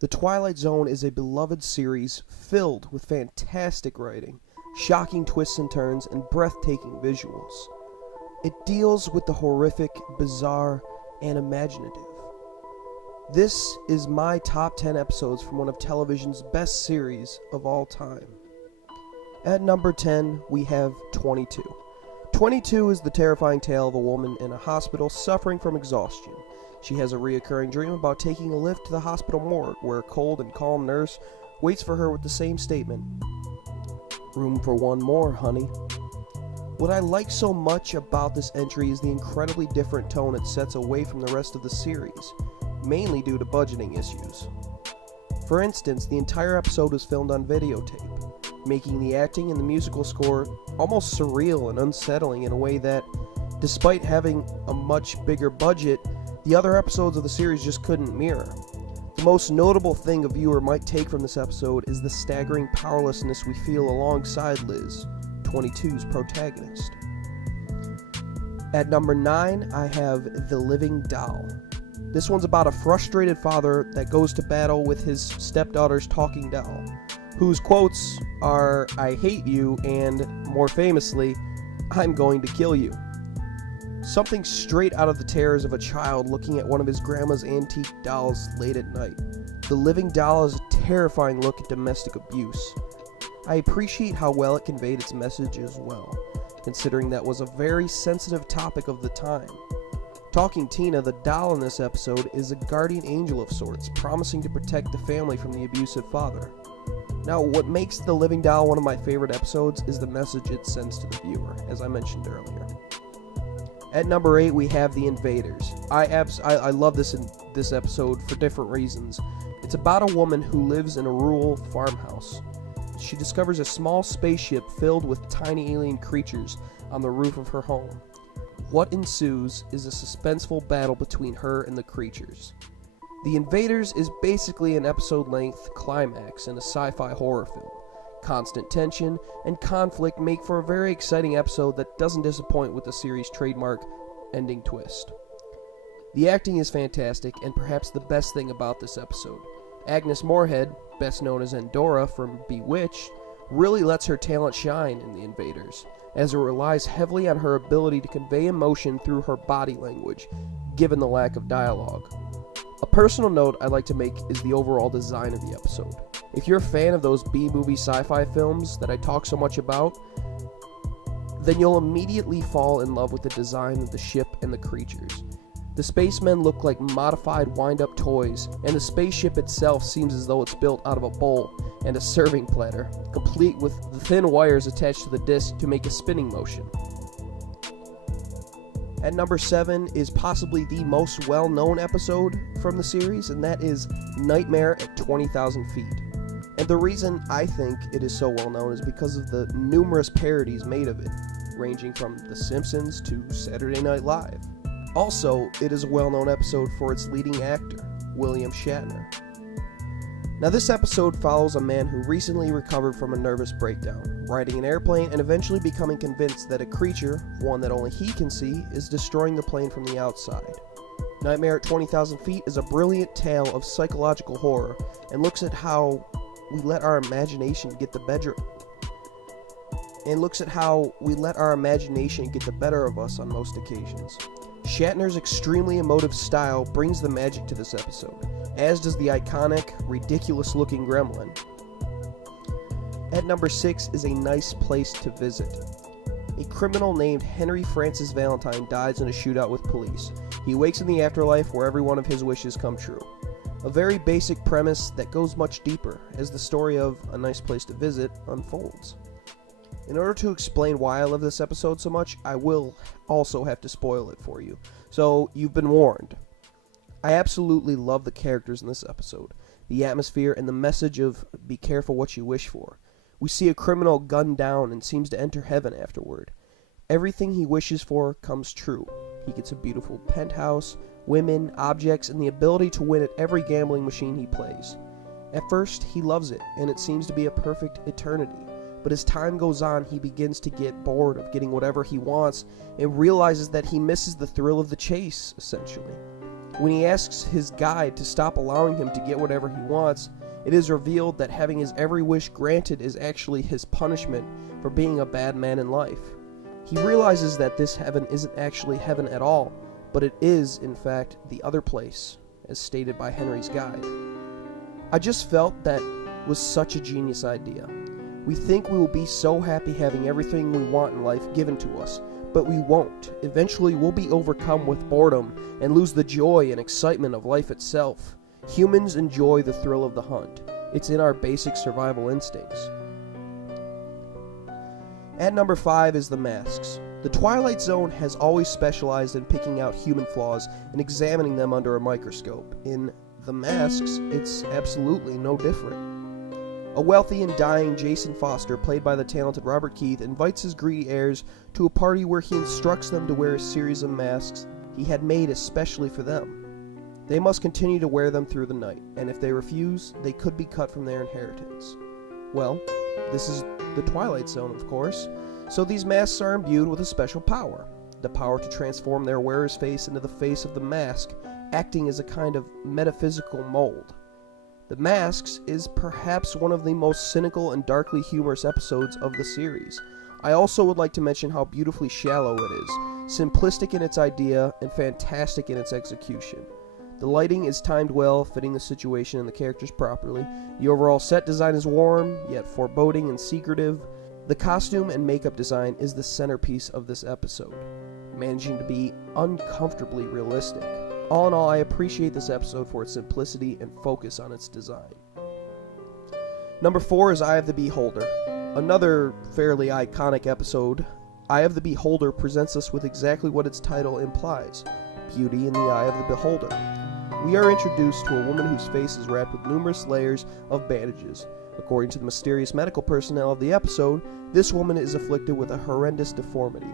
The Twilight Zone is a beloved series filled with fantastic writing, shocking twists and turns, and breathtaking visuals. It deals with the horrific, bizarre, and imaginative. This is my top 10 episodes from one of television's best series of all time. At number 10, we have 22. 22 is the terrifying tale of a woman in a hospital suffering from exhaustion. She has a reoccurring dream about taking a lift to the hospital morgue, where a cold and calm nurse waits for her with the same statement: "Room for one more, honey." What I like so much about this entry is the incredibly different tone it sets away from the rest of the series, mainly due to budgeting issues. For instance, the entire episode was filmed on videotape, making the acting and the musical score almost surreal and unsettling in a way that, despite having a much bigger budget, the other episodes of the series just couldn't mirror. The most notable thing a viewer might take from this episode is the staggering powerlessness we feel alongside Liz, 22's protagonist. At number 9, I have The Living Doll. This one's about a frustrated father that goes to battle with his stepdaughter's talking doll, whose quotes are, "I hate you," and, more famously, "I'm going to kill you." Something straight out of the terrors of a child looking at one of his grandma's antique dolls late at night. The Living Doll is a terrifying look at domestic abuse. I appreciate how well it conveyed its message as well, considering that was a very sensitive topic of the time. Talking Tina, the doll in this episode, is a guardian angel of sorts, promising to protect the family from the abusive father. Now, what makes The Living Doll one of my favorite episodes is the message it sends to the viewer, as I mentioned earlier. At number 8, we have The Invaders. I love this episode for different reasons. It's about a woman who lives in a rural farmhouse. She discovers a small spaceship filled with tiny alien creatures on the roof of her home. What ensues is a suspenseful battle between her and the creatures. The Invaders is basically an episode-length climax in a sci-fi horror film. Constant tension and conflict make for a very exciting episode that doesn't disappoint with the series' trademark ending twist. The acting is fantastic, and perhaps the best thing about this episode. Agnes Moorehead, best known as Endora from Bewitched, really lets her talent shine in The Invaders, as it relies heavily on her ability to convey emotion through her body language, given the lack of dialogue. A personal note I'd like to make is the overall design of the episode. If you're a fan of those B-movie sci-fi films that I talk so much about, then you'll immediately fall in love with the design of the ship and the creatures. The spacemen look like modified wind-up toys, and the spaceship itself seems as though it's built out of a bowl and a serving platter, complete with the thin wires attached to the disc to make a spinning motion. At number 7 is possibly the most well-known episode from the series, and that is Nightmare at 20,000 Feet. And the reason I think it is so well-known is because of the numerous parodies made of it, ranging from The Simpsons to Saturday Night Live. Also, it is a well-known episode for its leading actor, William Shatner. Now, this episode follows a man who recently recovered from a nervous breakdown, riding an airplane and eventually becoming convinced that a creature, one that only he can see, is destroying the plane from the outside. Nightmare at 20,000 Feet is a brilliant tale of psychological horror and looks at how we let our imagination get the better of us on most occasions. Shatner's extremely emotive style brings the magic to this episode, as does the iconic, ridiculous-looking gremlin. At number 6 is A Nice Place to Visit. A criminal named Henry Francis Valentine dies in a shootout with police. He wakes in the afterlife where every one of his wishes come true. A very basic premise that goes much deeper as the story of A Nice Place to Visit unfolds. In order to explain why I love this episode so much, I will also have to spoil it for you, so you've been warned. I absolutely love the characters in this episode, the atmosphere, and the message of be careful what you wish for. We see a criminal gunned down and seems to enter heaven afterward. Everything he wishes for comes true. He gets a beautiful penthouse, women, objects, and the ability to win at every gambling machine he plays. At first, he loves it, and it seems to be a perfect eternity. But as time goes on, he begins to get bored of getting whatever he wants and realizes that he misses the thrill of the chase, essentially. When he asks his guide to stop allowing him to get whatever he wants, it is revealed that having his every wish granted is actually his punishment for being a bad man in life. He realizes that this heaven isn't actually heaven at all, but it is, in fact, the other place, as stated by Henry's guide. I just felt that was such a genius idea. We think we will be so happy having everything we want in life given to us, but we won't. Eventually, we'll be overcome with boredom and lose the joy and excitement of life itself. Humans enjoy the thrill of the hunt. It's in our basic survival instincts. At number 5 is The Masks. The Twilight Zone has always specialized in picking out human flaws and examining them under a microscope. In The Masks, it's absolutely no different. A wealthy and dying Jason Foster, played by the talented Robert Keith, invites his greedy heirs to a party where he instructs them to wear a series of masks he had made especially for them. They must continue to wear them through the night, and if they refuse, they could be cut from their inheritance. Well, this is the Twilight Zone, of course, so these masks are imbued with a special power. The power to transform their wearer's face into the face of the mask, acting as a kind of metaphysical mold. The Masks is perhaps one of the most cynical and darkly humorous episodes of the series. I also would like to mention how beautifully shallow it is, simplistic in its idea, and fantastic in its execution. The lighting is timed well, fitting the situation and the characters properly. The overall set design is warm, yet foreboding and secretive. The costume and makeup design is the centerpiece of this episode, managing to be uncomfortably realistic. All in all, I appreciate this episode for its simplicity and focus on its design. Number 4 is Eye of the Beholder. Another fairly iconic episode. Eye of the Beholder presents us with exactly what its title implies: beauty in the eye of the beholder. We are introduced to a woman whose face is wrapped with numerous layers of bandages. According to the mysterious medical personnel of the episode, this woman is afflicted with a horrendous deformity.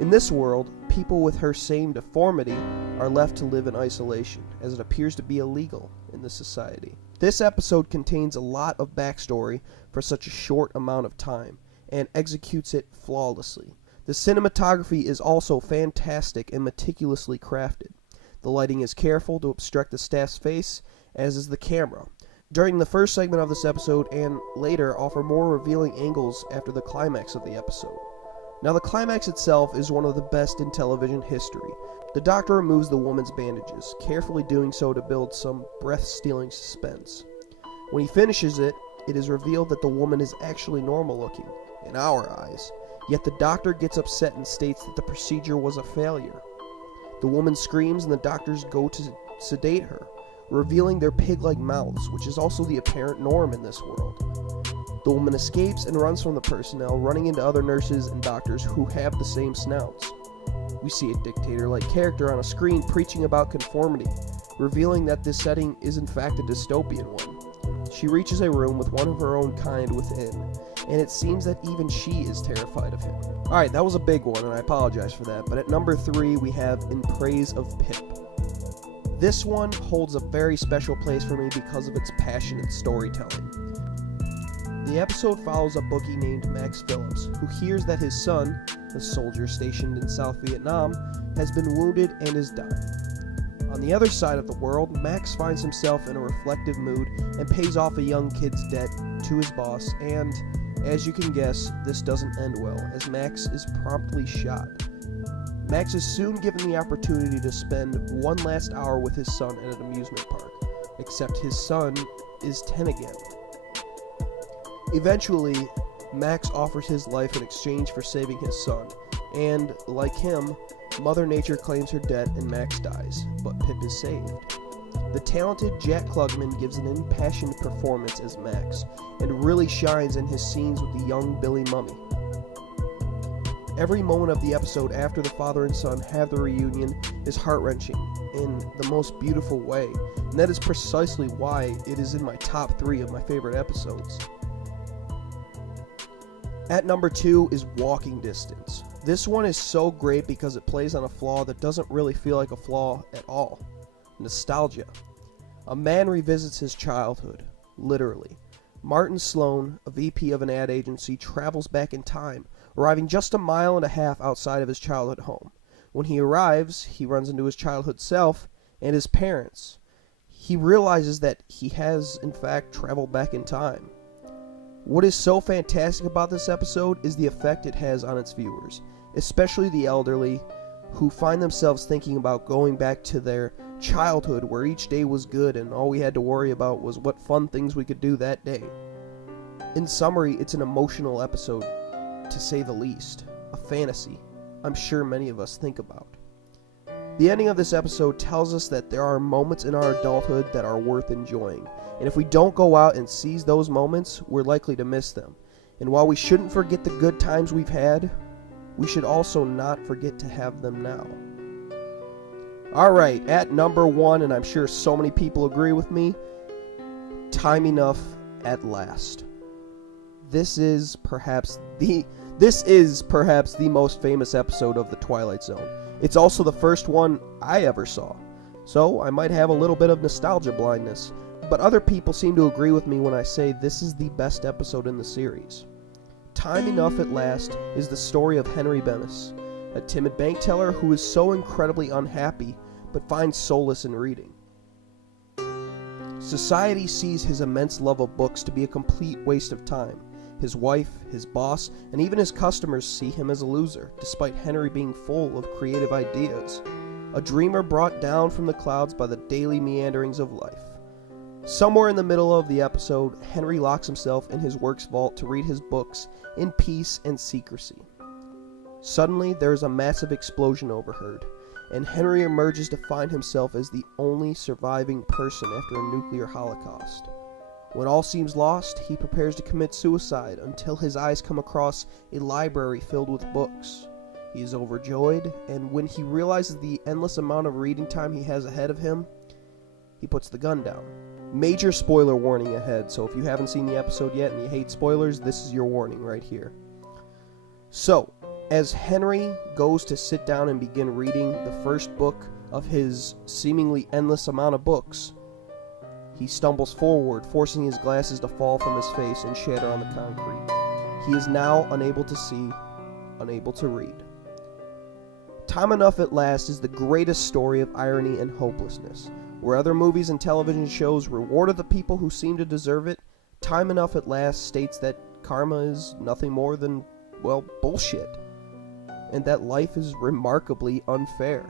In this world, people with her same deformity are left to live in isolation, as it appears to be illegal in this society. This episode contains a lot of backstory for such a short amount of time, and executes it flawlessly. The cinematography is also fantastic and meticulously crafted. The lighting is careful to obstruct the staff's face, as is the camera. During the first segment of this episode and later offer more revealing angles after the climax of the episode. Now, the climax itself is one of the best in television history. The doctor removes the woman's bandages, carefully doing so to build some breath-stealing suspense. When he finishes it, it is revealed that the woman is actually normal-looking, in our eyes, yet the doctor gets upset and states that the procedure was a failure. The woman screams and the doctors go to sedate her, revealing their pig-like mouths, which is also the apparent norm in this world. The woman escapes and runs from the personnel, running into other nurses and doctors who have the same snouts. We see a dictator-like character on a screen preaching about conformity, revealing that this setting is in fact a dystopian one. She reaches a room with one of her own kind within, and it seems that even she is terrified of him. Alright, that was a big one, and I apologize for that, but at number 3 we have In Praise of Pip. This one holds a very special place for me because of its passionate storytelling. The episode follows a bookie named Max Phillips, who hears that his son, a soldier stationed in South Vietnam, has been wounded and is dying. On the other side of the world, Max finds himself in a reflective mood and pays off a young kid's debt to his boss, and, as you can guess, this doesn't end well, as Max is promptly shot. Max is soon given the opportunity to spend one last hour with his son at an amusement park, except his son is 10 again. Eventually, Max offers his life in exchange for saving his son, and, like him, Mother Nature claims her debt and Max dies, but Pip is saved. The talented Jack Klugman gives an impassioned performance as Max, and really shines in his scenes with the young Billy Mummy. Every moment of the episode after the father and son have the reunion is heart-wrenching in the most beautiful way, and that is precisely why it is in my top 3 of my favorite episodes. At number 2 is Walking Distance. This one is so great because it plays on a flaw that doesn't really feel like a flaw at all. Nostalgia. A man revisits his childhood, literally. Martin Sloan, a VP of an ad agency, travels back in time, arriving just a mile and a half outside of his childhood home. When he arrives, he runs into his childhood self, and his parents. He realizes that he has, in fact, traveled back in time. What is so fantastic about this episode is the effect it has on its viewers, especially the elderly, who find themselves thinking about going back to their childhood where each day was good and all we had to worry about was what fun things we could do that day. In summary, it's an emotional episode, to say the least. A fantasy I'm sure many of us think about. The ending of this episode tells us that there are moments in our adulthood that are worth enjoying, and if we don't go out and seize those moments, we're likely to miss them. And while we shouldn't forget the good times we've had, we should also not forget to have them now. Alright, at number 1, and I'm sure so many people agree with me, Time Enough at Last. This is perhaps the most famous episode of The Twilight Zone. It's also the first one I ever saw, so I might have a little bit of nostalgia blindness, but other people seem to agree with me when I say this is the best episode in the series. Time Enough at Last is the story of Henry Bemis, a timid bank teller who is so incredibly unhappy but finds solace in reading. Society sees his immense love of books to be a complete waste of time. His wife, his boss, and even his customers see him as a loser, despite Henry being full of creative ideas. A dreamer brought down from the clouds by the daily meanderings of life. Somewhere in the middle of the episode, Henry locks himself in his works vault to read his books in peace and secrecy. Suddenly, there is a massive explosion overheard, and Henry emerges to find himself as the only surviving person after a nuclear holocaust. When all seems lost, he prepares to commit suicide until his eyes come across a library filled with books. He is overjoyed, and when he realizes the endless amount of reading time he has ahead of him, he puts the gun down. Major spoiler warning ahead, so if you haven't seen the episode yet and you hate spoilers, this is your warning right here. So, as Henry goes to sit down and begin reading the first book of his seemingly endless amount of books, he stumbles forward, forcing his glasses to fall from his face and shatter on the concrete. He is now unable to see, unable to read. Time Enough at Last is the greatest story of irony and hopelessness. Where other movies and television shows rewarded the people who seem to deserve it, Time Enough at Last states that karma is nothing more than, well, bullshit, and that life is remarkably unfair.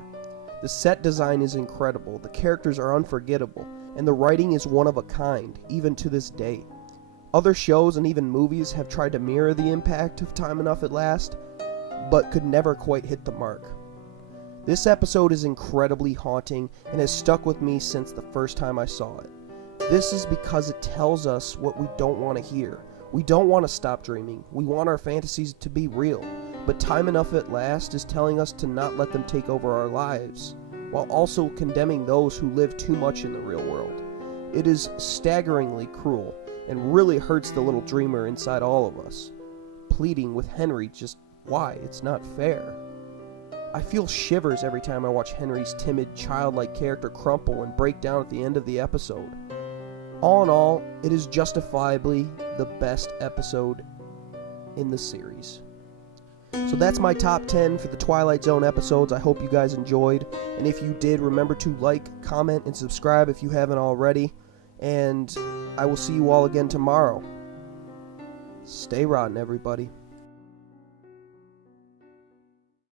The set design is incredible, the characters are unforgettable, and the writing is one of a kind, even to this day. Other shows and even movies have tried to mirror the impact of Time Enough at Last, but could never quite hit the mark. This episode is incredibly haunting and has stuck with me since the first time I saw it. This is because it tells us what we don't want to hear. We don't want to stop dreaming. We want our fantasies to be real. But Time Enough at Last is telling us to not let them take over our lives, while also condemning those who live too much in the real world. It is staggeringly cruel and really hurts the little dreamer inside all of us, pleading with Henry just why it's not fair. I feel shivers every time I watch Henry's timid, childlike character crumple and break down at the end of the episode. All in all, it is justifiably the best episode in the series. So that's my top 10 for the Twilight Zone episodes. I hope you guys enjoyed, and if you did, remember to like, comment, and subscribe if you haven't already, and I will see you all again tomorrow. Stay rotten, everybody.